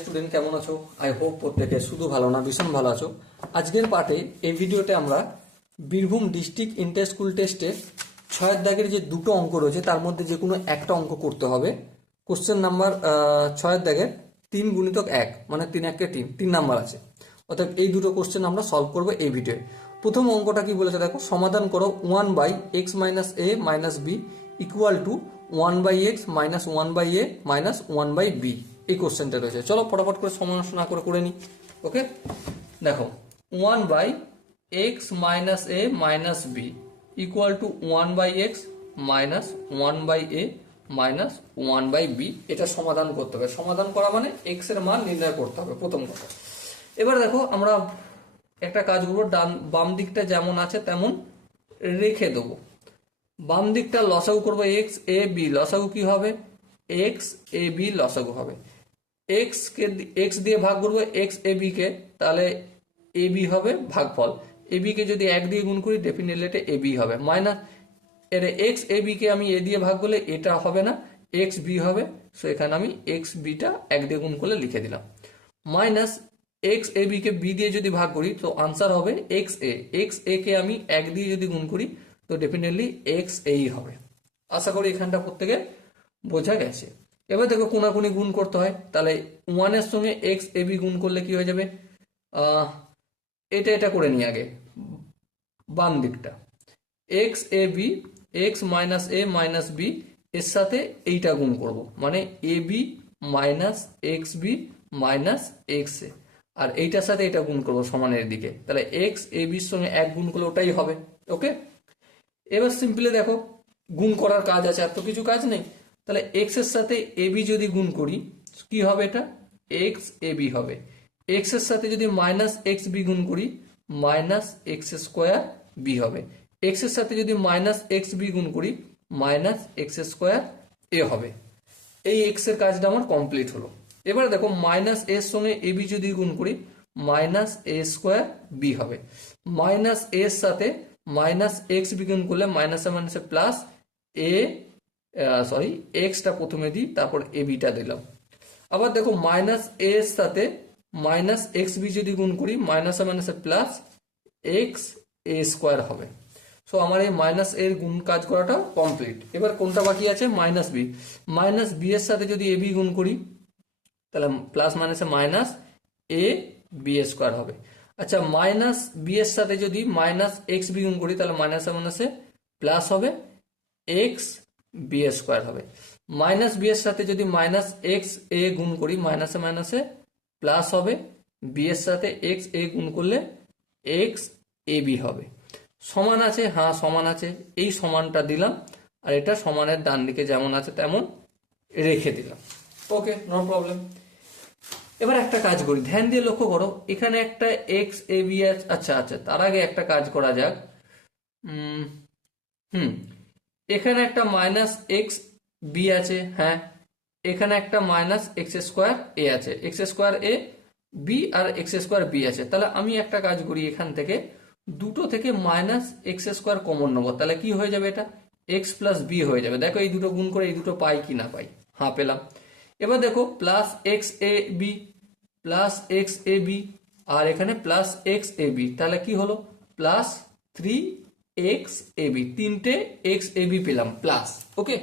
Student, কেমন আছো? I hope প্রত্যেকে শুধু ভালো না, ভীষণ ভালো আছো। আজকের পার্টে এই ভিডিওতে আমরা বীরভূম ডিস্ট্রিক্ট ইন্টার স্কুল টেস্টে ছয়ের দাগের যে দুটো অঙ্ক রয়েছে, তার মধ্যে যে কোনো একটা অঙ্ক করতে হবে। কোশ্চেন নাম্বার ছয়ের দাগের তিন গুণিতক এক মানে তিন একে তিন তিন নাম্বার আছে। অর্থাৎ এই দুটো কোশ্চেন আমরা সলভ করব এই ভিডিওয়ে। প্রথম অঙ্কটা কি বলেছে দেখো, সমাধান করো one by X minus A minus B equal to one by X minus one by A minus one by B এই কোশ্চেনটা রয়েছে। চলো ফটাফট করে সমালোচনা করে করে নিই ওকে দেখো one by X minus A minus B equal to one by X minus one by A minus one by B এটা সমাধান করতে হবে। সমাধান করা মানে এক্সের মান নির্ণয় করতে হবে, প্রথম কথা। এবার দেখো, আমরা একটা কাজ করব ডান, বাম দিকটা যেমন আছে তেমন রেখে দেবো। বাম দিকটা লসাগু করব এক্স এ বি লসাগু কি হবে? এক্স এ বি লসাগু হবে। এক্স কে এক্স দিয়ে ভাগ করব এক্স এ বি কে, তাহলে এ বি হবে ভাগফল। এ বি কে যদি এক দিয়ে গুণ করি ডেফিনেটলি এ বি হবে। মাইনাস এর এক্স এ বি কে আমি এ দিয়ে ভাগ করলে এটা হবে না এক্স বি হবে। সো এখানে আমি এক্স বিটা এক দিয়ে গুণ করলে লিখে দিলাম। মাইনাস এক্স এ বি কে বি দিয়ে যদি ভাগ করি, তো আনসার হবে এক্স এ এক্স এ কে আমি এক দিয়ে যদি গুণ করি, তো ডেফিনেটলি এক্স এই হবে। আশা করি এখানটা প্রত্যেকে বোঝা গেছে। এবার দেখো কোনাকুনি গুণ করতে হয়, তাহলে ওয়ানের সঙ্গে এক্স এ বি গুণ করলে কি হয়ে যাবে? এটা এটা করে নিই আগে, বাম দিকটা। X A B X minus A minus B এর সাথে এইটা গুণ করব মানে A B minus X B minus X A. আর এইটার সাথে এটা গুণ করব সমানের দিকে, তাহলে এক্স এ বির সঙ্গে এক গুণ করলে ওটাই হবে ওকে এবার সিম্পলি দেখো, গুণ করার কাজ আছে, আর তো কিছু কাজ নেই। তাহলে এক্সের সাথে বি যদি গুণ করি, কি হবে এটা? এক্স এ বি হবে। এক্সের সাথে যদি মাইনাস এক্স বি গুণ করি মাইনাস এক্স স্কোয়ার বি হবে। এক্সের সাথে যদি মাইনাস এক্স বি গুণ করি মাইনাস এক্স স্কোয়ার এ হবে। এই এক্সের কাজটা আমার কমপ্লিট হলো। এবার দেখো মাইনাস এর সঙ্গে এ বি যদি গুণ করি মাইনাস এ স্কোয়ার বি হবে। মাইনাস এর সাথে মাইনাস এক্স বি গুণ করলে মাইনাসে মাইনাসে প্লাস এ সরি এক্সটা প্রথমে দিই, তারপর এ বিটা দিলাম। আবার দেখো মাইনাস এ এর সাথে মাইনাস এক্স বি যদি গুণ করি মাইনাসে মাইনাসে প্লাস এক্স এ স্কোয়ার হবে। সো আমার এই মাইনাস এর গুণ কাজ করাটা কমপ্লিট এবার কোনটা বাকি আছে? মাইনাস বি মাইনাস বি এর সাথে যদি এ বি গুণ করি, তাহলে প্লাস মাইনাসে মাইনাস এ বি স্কোয়ার হবে। আচ্ছা মাইনাস বি এর সাথে যদি মাইনাস এক্স বি গুণ করি, তাহলে মাইনাসে মাইনাসে প্লাস হবে। এক্স বি স্কোয়ার হবে। মাইনাস বি এর সাথে যদি মাইনাস এক্স এ গুণ করি মাইনাসে মাইনাসে প্লাস হবে বি এর সাথে এক্স এ গুণ করলে এক্স এ বি হবে। সমান আছে? হ্যাঁ সমান আছে। এই সমানটা দিলাম, আর এটা সমানের ডান দিকে যেমন আছে তেমন রেখে দিলাম। ওকে নো প্রবলেম এবার একটা কাজ করি। ধ্যান দিয়ে লক্ষ্য করো, এখানে একটা এক্স এ বি আচ্ছা আচ্ছা তার আগে একটা কাজ করা যাক। হুম এখানে একটা মাইনাস এক্স বি আছে হ্যাঁ। এখানে একটা মাইনাস এক্স স্কোয়ার এ আছে। এক্স স্কোয়ার এ বি আর এক্স স্কোয়ার বি আছে। তাহলে আমি একটা কাজ করি এখান থেকে। দুটো থেকে মাইনাস এক্স স্কোয়ার কমন নেব। তাহলে কি হয়ে যাবে এটা? এক্স প্লাস বি হয়ে যাবে। দেখো এই দুটো গুণ করে এই দুটো পাই কি না পাই? হ্যাঁ পেলাম। এবার দেখো plus X A B plus X A B আর এখানে প্লাস এক্স এ বি তাহলে কি হলো? Plus three X A B তিনটে এক্স এ বি পেলাম প্লাস ওকে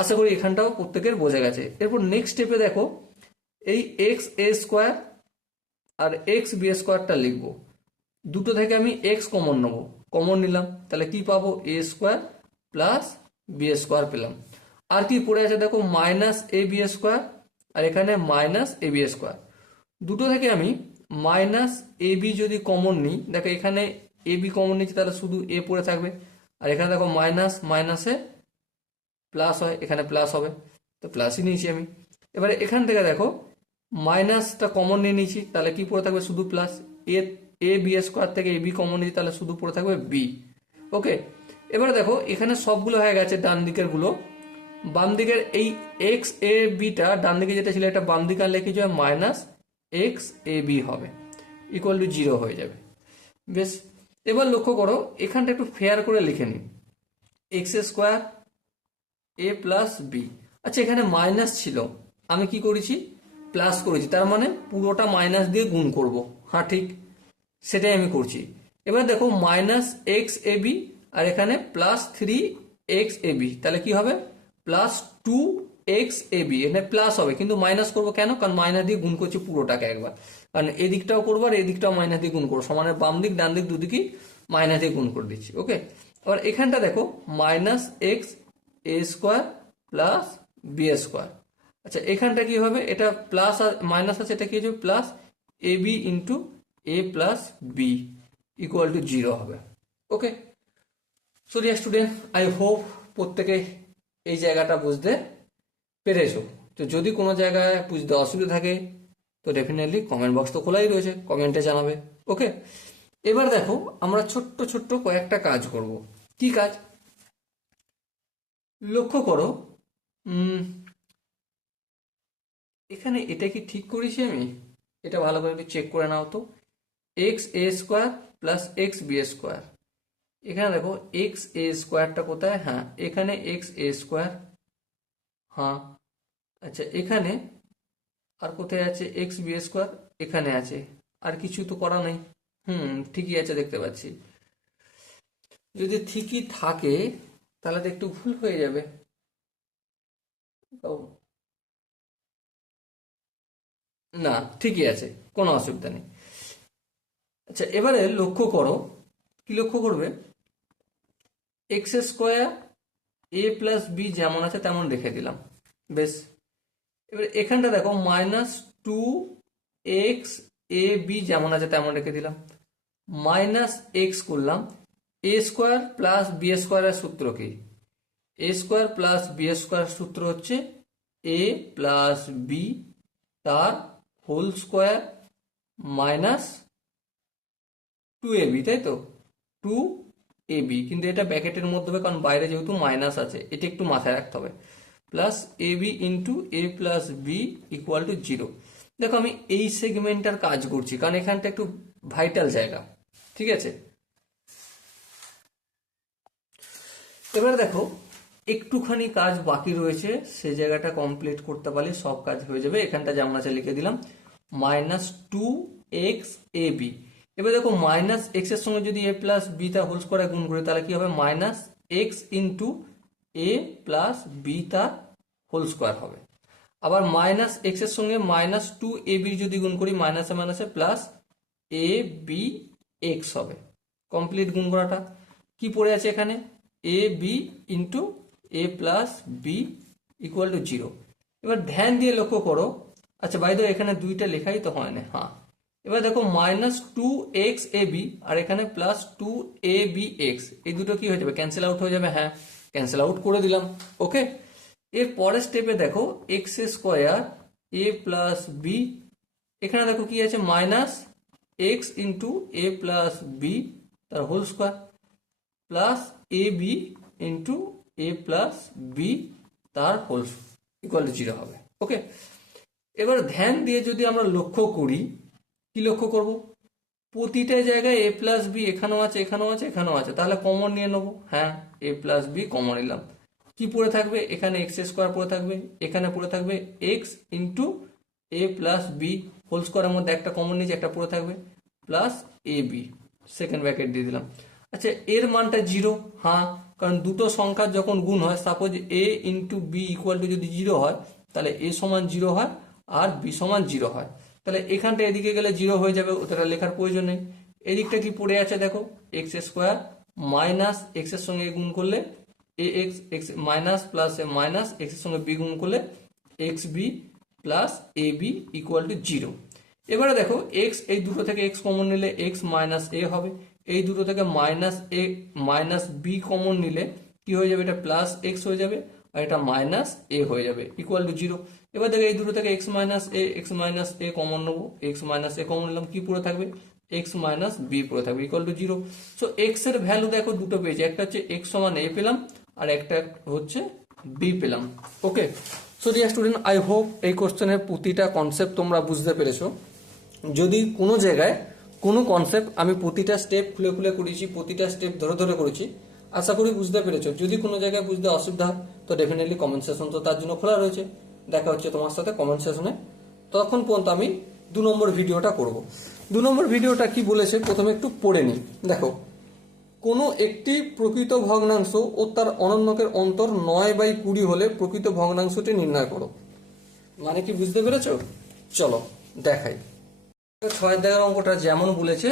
আশা করি এখানটাও প্রত্যেকের বোঝা গেছে। এরপর নেক্সট স্টেপে দেখো, এই এক্স এ স্কোয়ার আর এক্স বি স্কোয়ারটা লিখব। দুটো থেকে আমি এক্স কমন নেব। কমন নিলাম, তাহলে কি পাবো? A square plus B square পেলাম। আর কি পড়ে আছে দেখো? মাইনাস এ বি স্কোয়ার আর এখানে মাইনাস এ বি স্কোয়ার দুটো থেকে আমি মাইনাস এ বি যদি কমন নিই, দেখো এখানে এ বি কমন নিচ্ছি, তাহলে শুধু এ পড়ে থাকবে। আর এখানে দেখো মাইনাস মাইনাসে প্লাস হয়, এখানে প্লাস হবে। তো প্লাসই নিয়েছি আমি। এবারে এখান থেকে দেখো মাইনাসটা কমন নিয়ে নিয়েছি, তাহলে কি পড়ে থাকবে? শুধু plus A A B square থেকে এ বি কমন নিয়েছি, তাহলে শুধু পড়ে থাকবে বি ওকে এবারে দেখো, এখানে সবগুলো হয়ে গেছে ডান দিকেরগুলো। বাম দিকের এই এক্স এ বিটা ডান দিকে যেটা ছিল, এটা বাম দিকে লিখে যাবে? মাইনাস এক্স এ বি হবে। ইকুয়াল টু জিরো হয়ে যাবে। বেশ এবার লক্ষ্য করো, এখানটা একটু ফেয়ার করে লিখে নিই। X square A plus B আচ্ছা এখানে মাইনাস ছিল। আমি কি করেছি? প্লাস করেছি। তার মানে পুরোটা মাইনাস দিয়ে গুণ করব। হ্যাঁ ঠিক। সেটাই আমি করছি। এবার দেখো মাইনাস এক্স এ বি আর এখানে plus three X A B তাহলে কি হবে? Plus two X A B এখানে প্লাস হবে। কিন্তু মাইনাস করব কেন? কারণ মাইনাস দিয়ে গুণ করছি পুরোটাকে একবার। কারণ এদিকটাও করব আর এদিকটাও মাইনাস দিয়ে গুণ করব। সমানের বাম দিক, ডান দিক দুদিকেই মাইনাস দিয়ে গুণ করে দিচ্ছি ওকে এবার এখানটা দেখো minus X A square plus B square আচ্ছা এখানটা কি হবে? এটা প্লাস মাইনাস আছে, এটা কি হবে plus A B into A plus B equal to zero হবে okay so dear student I hope প্রত্যেকে এই জায়গাটা বুঝতে পেরেছ। তো যদি কোনো জায়গায় বুঝতে অসুবিধা থাকে তো ডেফিনেটলি কমেন্ট বক্স তো খোলাই রয়েছে কমেন্টে জানাবে ওকে এবার দেখো, আমরা ছোট্ট ছোট্ট কয়েকটা কাজ করব। কি কাজ? লক্ষ্য করো এখানে এটা কি ঠিক করেছি আমি? এটা ভালো করে একটু চেক করে নাও তো। X A square plus X B square এখানে দেখো এক্স এ স্কোয়ারটা কোথায়? হ্যাঁ এখানে এক্স এ স্কোয়ার হ্যাঁ আচ্ছা এখানে আর কোথায় আছে? এক্স বি স্কোয়ার এখানে আছে। আর কিছু তো করা নেই। হুম, ঠিকই আছে, দেখতে পাচ্ছি। যদি ঠিকই থাকে, তাহলে তো একটু ভুল হয়ে যাবে। না, ঠিকই আছে, কোনো অসুবিধা নেই। আচ্ছা এবারে লক্ষ্য করো। কি লক্ষ্য করবে? X square A plus B যেমন আছে, তেমন রেখে দিলাম। বেশ। এবার এখানটা দেখো minus two X A B যেমন আছে তেমন রেখে দিলাম। মাইনাস এক্স করলাম এ স্কোয়ার প্লাস বি স্কোয়ারের সূত্র কি? A square plus B square সূত্র হচ্ছে এ প্লাস বি তার whole square minus two A B তাই তো? টু এ বি কিন্তু এটা ব্যাকেটের মধ্যে হবে, কারণ বাইরে যেহেতু মাইনাস আছে, এটা একটু মাথায় রাখতে হবে। Plus A B into A plus B equal to zero দেখো, আমি এই সেগমেন্টটার কাজ করছি, কারণ এখানটা একটু ভাইটাল জায়গা। ঠিক আছে? এবার দেখো, একটুখানি কাজ বাকি রয়েছে, সে জায়গাটা কমপ্লিট করতে পারলে সব কাজ হয়ে যাবে। এখানটা যেমন আছে, লিখে দিলাম। Minus two X A B এবার দেখো মাইনাস এক্সের সঙ্গে যদি এ প্লাস বি তা হোল স্কোয়ারে গুণ করি, তাহলে কি হবে? Minus X into A plus B তা হোল স্কোয়ার হবে। আবার মাইনাস এক্সের সঙ্গে মাইনাস টু এ বি যদি গুণ করি মাইনাসে মাইনাসে প্লাস এ বি এক্স হবে। কমপ্লিট গুণ করাটা। কি পড়ে আছে এখানে? A B into A plus B equal to zero এবার ধ্যান দিয়ে লক্ষ্য করো। আচ্ছা বাই দ্য এখানে দুইটা লেখাই তো হয় না হ্যাঁ। এবার দেখো minus two X A B আর এখানে plus two A B X এই দুটো কি হয়ে যাবে? ক্যান্সেল আউট হয়ে যাবে হ্যাঁ। ক্যান্সেল আউট করে দিলাম ওকে এর পরের স্টেপে দেখো X square A plus B এখানে দেখো কি আছে? Minus X into A plus B তার whole square plus A B into A plus B তার হোল ইকুয়াল জিরো হবে ওকে এবার ধ্যান দিয়ে যদি আমরা লক্ষ্য করি, কি লক্ষ্য করব? প্রতিটা জায়গায় এ প্লাস বি এখানেও আছে এখানেও আছে এখানেও আছে। তাহলে কমন নিয়ে নেব। হ্যাঁ এ প্লাস বি কমন নিলাম। কি পড়ে থাকবে? এখানে এক্স স্কোয়ার পড়ে থাকবে, এখানে পড়ে থাকবে X into A plus B whole স্কোয়ারের মধ্যে একটা কমন নিয়েছে, একটা পড়ে থাকবে plus A B second bracket দিয়ে দিলাম। আচ্ছা এর মানটা জিরো হ্যাঁ কারণ দুটো সংখ্যার যখন গুণ হয় suppose A into B equal to যদি জিরো হয়, তাহলে এ সমান জিরো হয় আর বি সমান জিরো হয়। তাহলে এখানটা এদিকে গেলে জিরো হয়ে যাবে ওটা লেখার প্রয়োজন নেই। এদিকটা কি পড়ে আছে দেখো এক্স স্কোয়ার মাইনাস এক্সের সঙ্গে গুণ করলে A X X minus plus minus এক্সের সঙ্গে বি গুণ করলে X B plus A B equal to zero এবারে দেখো এক্স এই দুটো থেকে এক্স কমন নিলে এক্স মাইনাস এ হবে। এই দুটো থেকে minus A minus B common নিলে কি হয়ে যাবে? এটা প্লাস এক্স হয়ে যাবে। আর এটা মাইনাস এ হয়ে যাবে ইকুয়াল টু জিরো এবার দেখো এই দুটো থেকে X minus A X minus A common নেব। এক্স মাইনাস এ কমন নিলাম, কি পড়ে থাকবে? এক্স মাইনাস বি পড়ে থাকবে ইকুয়াল টু জিরো সো এক্সের ভ্যালু দেখো দুটো পেয়েছি, একটা হচ্ছে এক্স সমান এ পেলাম, আর একটা হচ্ছে বি পেলাম। Okay so dear student I hope এই কোশ্চেনের প্রতিটা কনসেপ্ট তোমরা বুঝতে পেরেছ। যদি কোনো জায়গায় কোনো কনসেপ্ট আমি প্রতিটা স্টেপ খুলে খুলে করেছি, প্রতিটা স্টেপ ধরে ধরে করেছি আশা করি বুঝতে পেরেছ। যদি কোনো জায়গায় বুঝতে অসুবিধা হয়, তো ডেফিনেটলি কমেন্ট সেশন তো তার জন্য খোলা রয়েছে। দেখা হচ্ছে তোমার সাথে কমেন্ট সেশনে ততক্ষণ পর্যন্ত আমি দু নম্বর ভিডিওটা করব। দু নম্বর ভিডিওটা কি বলেছে? প্রথমে একটু পড়ে নিই। দেখো, কোনো একটি প্রকৃত ভগ্নাংশ ও তার অনন্যকের অন্তর নয় বাই কুড়ি হলে প্রকৃত ভগ্নাংশটি নির্ণয় করো। মানে কি বুঝতে পেরেছ? চলো, দেখাই। ছয় দেওয়ার অঙ্কটা যেমন বলেছে,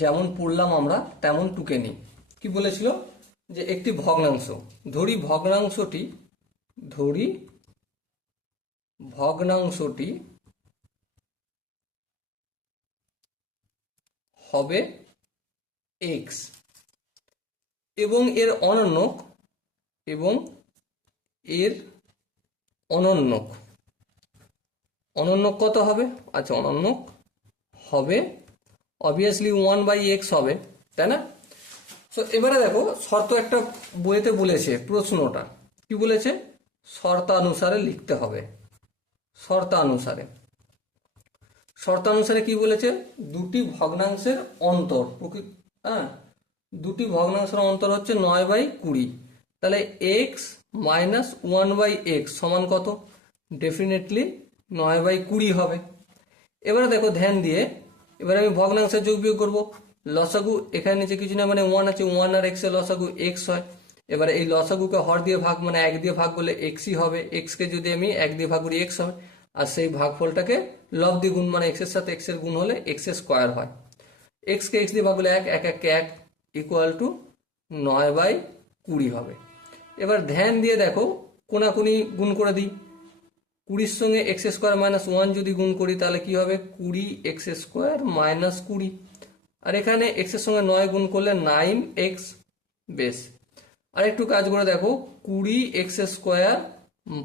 যেমন পড়লাম আমরা, তেমন টুকে নিই। কি বলেছিল? যে একটি ভগ্নাংশ। ধরি ভগ্নাংশটি ধরি ভগ্নাংশটি হবে এক্স এবং এর অনন্যক এবং এর অনন্যক। অনন্যক কত হবে? আচ্ছা অনন্যক হবে অবভিয়াসলি ওয়ান বাই এক্স হবে, তাই না? তো এবারে দেখো, শর্ত একটা বইতে বলেছে, প্রশ্নটা। কি বলেছে? শর্তানুসারে লিখতে হবে। শর্তানুসারে। শর্তানুসারে কি বলেছে? দুটি ভগ্নাংশের অন্তর হ্যাঁ? দুটি ভগ্নাংশের অন্তর হচ্ছে নয় বাই কুড়ি। তাহলে X minus one by X সমান কত? ডেফিনেটলি নয় বাই কুড়ি হবে। এবারে দেখো ধ্যান দিয়ে, এবারে আমি ভগ্নাংশের যোগ বিয়োগ করব। লসাগু, এখানে নিচে কিছু না মানে ওয়ান আছে ওয়ান আর এক্সের লসাগু এক্স হয়। এবারে এই লসাগুকে হর দিয়ে ভাগ মানে এক দিয়ে ভাগ করলে এক্সই হবে। এক্সকে যদি আমি এক দিয়ে ভাগ করি এক্স হবে। আর সেই ভাগফলটাকে লব দিয়ে গুণ মানে এক্সের সাথে এক্সের গুণ হলে এক্স স্কোয়ার হয়। এক্সকে এক্স দিয়ে ভাগ করলে এক এক এক এক ইকুয়াল টু নয় বাই কুড়ি হবে। এবার ধ্যান দিয়ে দেখো, কোনাকুনি গুণ করে দিই। কুড়ির সঙ্গে এক্স স্কোয়ার মাইনাস ওয়ান যদি গুণ করি, তাহলে কি হবে? কুড়ি এক্স স্কোয়ার মাইনাস কুড়ি। আর এখানে এক্সের সঙ্গে নয় গুণ করলে নাইন এক্স বেশ। আর একটু কাজ করে দেখো, কুড়ি এক্স স্কোয়ার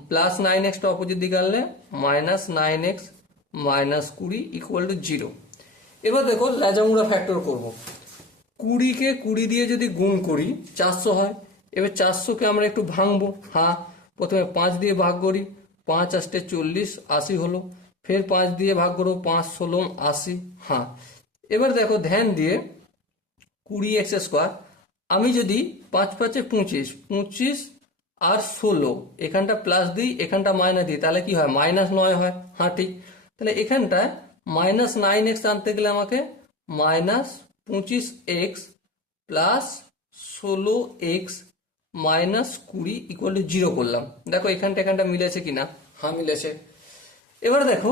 প্লাস নাইন এক্সটা অপোজিট দিকে আনলে মাইনাস নাইন এক্স মাইনাস কুড়ি ইকুয়াল টু জিরো এবার দেখো ল্যাজামুড়া ফ্যাক্টর করব। কুড়িকে কুড়ি দিয়ে যদি গুণ করি, চারশো হয়। এবার চারশোকে আমরা একটু ভাঙবো। হ্যাঁ প্রথমে পাঁচ দিয়ে ভাগ করি। পাঁচ আষ্টে চল্লিশ, আশি হলো। ফের পাঁচ দিয়ে ভাগ করো পাঁচ ষোলো, আশি। হ্যাঁ এবার দেখো ধ্যান দিয়ে কুড়ি এক্স স্কোয়ার আমি যদি পাঁচ পাঁচে পঁচিশ পঁচিশ আর ষোলো, এখানটা প্লাস দিই, এখানটা মাইনাস দিই, তাহলে কি হয়? মাইনাস নয় হয় হ্যাঁ ঠিক তাহলে এখানটায় মাইনাস নাইন এক্স আনতে গেলে আমাকে মাইনাস পঁচিশ এক্স প্লাস ষোলো এক্স মাইনাস কুড়ি ইকুয়াল টু জিরো করলাম। দেখো এখানটা এখানটা মিলেছে কিনা? হ্যাঁ মিলেছে। এবার দেখো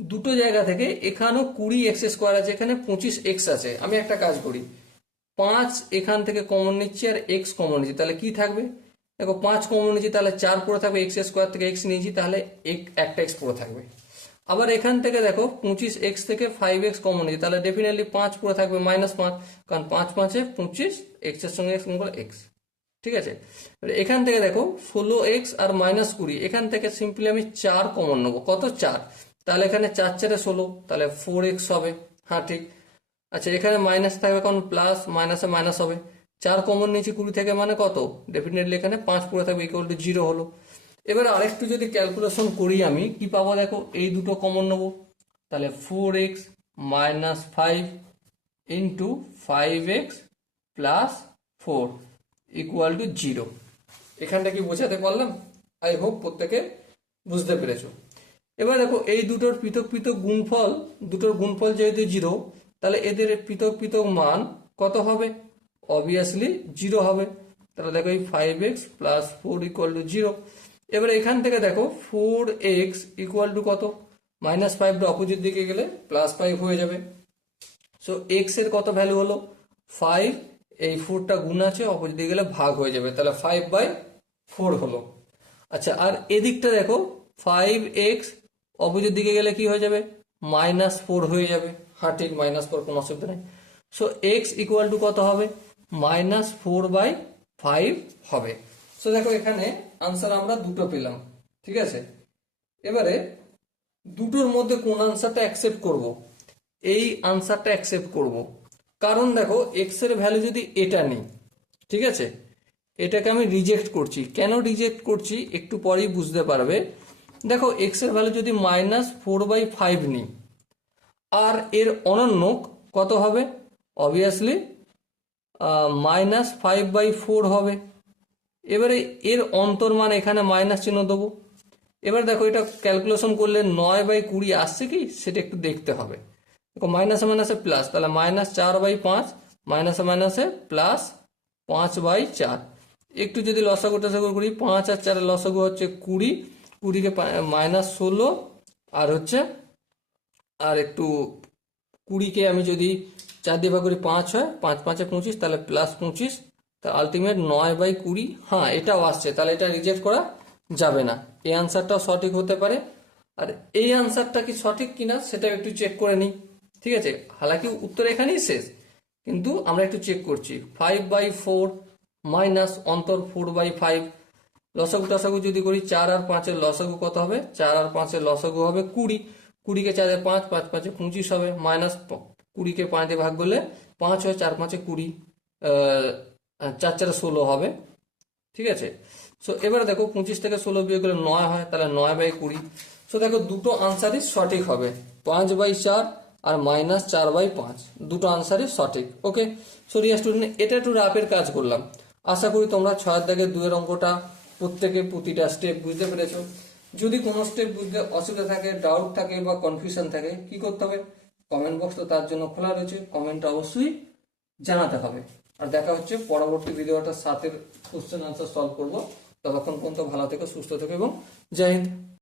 দুটো জায়গা থেকে এখানেও কুড়ি এক্স স্কোয়ার আছে, এখানে পঁচিশ এক্স আছে। আমি একটা কাজ করি। পাঁচ এখান থেকে কমন নিচ্ছি আর এক্স কমন নিচ্ছি। তাহলে কি থাকবে? দেখো, পাঁচ কমন নিচ্ছি, তাহলে চার পড়ে থাকবে এক্স স্কোয়ার থেকে এক্স নিয়েছি, তাহলে এক- একটা এক্স পড়ে থাকবে। আবার এখান থেকে দেখো, পঁচিশ এক্স থেকে ফাইভ এক্স কমন নিচ্ছি, তাহলে ডেফিনেটলি পাঁচ পড়ে থাকবে মাইনাস পাঁচ, কারণ পাঁচ পাঁচে পঁচিশ এক্সের সঙ্গে এক্স করলে এক্স ঠিক আছে? এখান থেকে দেখো, ষোলো এক্স আর মাইনাস কুড়ি, এখান থেকে সিম্পলি আমি চার কমন নেব। কত? চার। তাহলে এখানে চার চারে ষোলো, তাহলে ফোর এক্স হবে। হ্যাঁ ঠিক। আচ্ছা এখানে মাইনাস থাকবে কারণ প্লাস মাইনাসে মাইনাস হবে। চার কমন নিয়েছি কুড়ি থেকে মানে কত? ডেফিনেটলি এখানে পাঁচ পড়ে থাকবে ইকুয়াল টু জিরো হলো। এবার আরেকটু যদি ক্যালকুলেশন করি আমি, কি পাবো দেখো? এই দুটো কমন নেব। তাহলে four X minus five into five X plus four equal to zero এখানটা কি বোঝাতে পারলাম? আই হোপ প্রত্যেকে বুঝতে পেরেছ। এবার দেখো এই দুটোর পৃথক পৃথক গুণফল, দুটোর গুণফল যেহেতু জিরো তাহলে এদের পৃথক পৃথক মান কত হবে? অবভিয়াসলি জিরো হবে। তাহলে দেখো এই five X plus four equal to zero এবার এখান থেকে দেখো ফোর এক্স ইকুয়াল টু কত? মাইনাস ফাইভটা অপোজিট দিকে গেলে প্লাস ফাইভ হয়ে যাবে। সো এক্সের কত ভ্যালু হলো? ফাইভ এই ফোরটা গুণ আছে অপোজিট দিকে গেলে ভাগ হয়ে যাবে। তাহলে ফাইভ বাই ফোর হলো। আচ্ছা আর এদিকটা দেখো ফাইভ এক্স অপোজিট দিকে গেলে কি হয়ে যাবে? মাইনাস ফোর হয়ে যাবে। হ্যাঁ ঠিক মাইনাস ফোর কোনো অসুবিধা নেই। সো এক্স ইকুয়াল টু কত হবে? মাইনাস ফোর বাই ফাইভ হবে। সো দেখো এখানে আনসার আমরা দুটো পেলাম। ঠিক আছে? এবারে দুটোর মধ্যে কোন আনসারটা অ্যাকসেপ্ট করব? এই আনসারটা অ্যাকসেপ্ট করব। কারণ দেখো এক্সের ভ্যালু যদি এটা নেই, ঠিক আছে? এটাকে আমি রিজেক্ট করছি। কেন রিজেক্ট করছি? একটু পরেই বুঝতে পারবে। দেখো এক্সের ভ্যালু যদি মাইনাস ফোর বাই ফাইভ নিই, আর এর অনন্য কত হবে? Obviously minus five by four হবে। এবারে এর অন্তর্মান এখানে মাইনাস চিহ্ন দেবো। এবার দেখো এটা ক্যালকুলেশন করলে নয় বাই কুড়ি আসছে কি? সেটা একটু দেখতে হবে। দেখো মাইনাসে মাইনাসে প্লাস তাহলে মাইনাস চার বাই পাঁচ মাইনাসে মাইনাসে প্লাস পাঁচ বাই চার। একটু যদি লসাগু টসাগু করি, পাঁচ আর চারের লসাগু হচ্ছে কুড়ি কুড়িকে মাইনাস ষোলো, আর হচ্ছে, আর একটু কুড়িকে আমি যদি চার দিয়ে ভাগ করি পাঁচ হয়, পাঁচ, পাঁচে পঁচিশ, তাহলে প্লাস পঁচিশ, তা আলটিমেট নয় বাই কুড়ি হ্যাঁ এটাও আসছে, তাহলে এটা রিজেক্ট করা যাবে না। এই আনসারটাও সঠিক হতে পারে। আর এই আনসারটা কি সঠিক কিনা, সেটা একটু চেক করে নিই, ঠিক আছে? হালাকি উত্তর এখানেই শেষ, কিন্তু আমরা একটু চেক করছি। ফাইভ বাই ফোর মাইনাস অন্তর ফোর বাই ফাইভ লসাগু টসাগু যদি করি চার আর পাঁচের লসাগু কত হবে? চার আর পাঁচের লসাগু হবে কুড়ি। কুড়িকে চারে পাঁচ পাঁচ পাঁচে পঁচিশ হবে। মাইনাস কুড়িকে পাঁচে ভাগ করলে পাঁচ হয় চার পাঁচে কুড়ি চার চারে ষোলো হবে। ঠিক আছে? সো এবারে দেখো পঁচিশ থেকে ষোলো বিয়োগ করলে নয় হয়, তাহলে নয় বাই কুড়ি। সো দেখো দুটো আনসারই সঠিক হবে। পাঁচ বাই চার আর মাইনাস চার বাই পাঁচ। দুটো আনসারই সঠিক ওকে সো রিয়া স্টুডেন্ট এটা একটু রাপের কাজ করলাম। আশা করি তোমরা ছয়ের দাগের দুয়ের অঙ্কটা প্রত্যেকে প্রতিটা স্টেপ বুঝতে পেরেছ? যদি কোনো স্টেপ বুঝতে অসুবিধা থাকে ডাউট থাকে বা কনফিউশন থাকে, কি করতে হবে? কমেন্ট বক্স তো তার জন্য খোলা রয়েছে। কমেন্ট অবশ্যই জানাতে হবে। আর দেখা হচ্ছে পরবর্তী ভিডিওটা সাথে কোশ্চেন আনসার সলভ করব। ততক্ষণ পর্যন্ত ভালো থেকো, সুস্থ থেকো এবং জয় হিন্দ।